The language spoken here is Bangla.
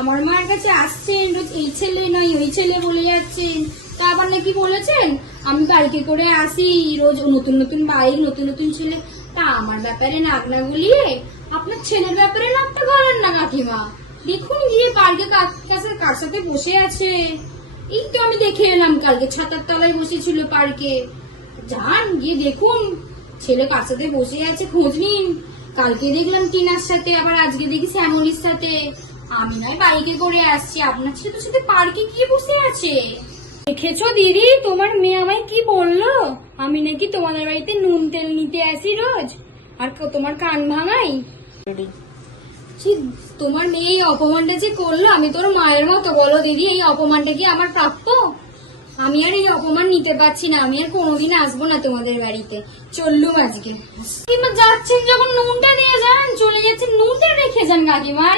আমার মায়ের কাছে আসছেন রোজ, এই ছেলে নয় ওই ছেলে বলে যাচ্ছেন। তা আবার নাকি বলেছেন আমি বাইকে করে আসি, রোজ নতুন নতুন বাইক, নতুন নতুন ছেলে। তা আমার ব্যাপারে নাক না গলিয়ে আপনার ছেলের ব্যাপারে নাকটা গলান না কাকিমা। দেখুন গিয়ে পার্কে কার সাথে বসে আছে। এই তো আমি দেখে এলাম, কালকে ছাতার তলায় বসেছিল পার্কে। যান গিয়ে দেখুন ছেলে কার সাথে বসে আছে, খোঁজ নিন। কালকে দেখলাম টিনার সাথে, আবার আজকে দেখি শ্যামলির সাথে। আমি নয় বাইকে করে আসছি, আপনার ছেলের সাথে পার্কে গিয়ে বসে আছে। দেখেছো দিদি, তোমার মেয়ে আমায় কি বললো? আমি নাকি তোমাদের বাড়িতে নুন তেল নিতে আসি রোজ, আর তোমার কান ভাঙাই। তোমার মেয়ে এই অপমানটা যে করলো, আমি তোর মায়ের মতো, বলো দিদি এই অপমানটা কি আমার প্রাপ্য? আমি আর এই অপমান নিতে পারছি না, আমি আর কোনোদিন আসবো না তোমাদের বাড়িতে। চললুম আজকে। যাচ্ছেন যখন নুনটা নিয়ে যান, চলে যাচ্ছেন নুনটা রেখে যান কাকিমা।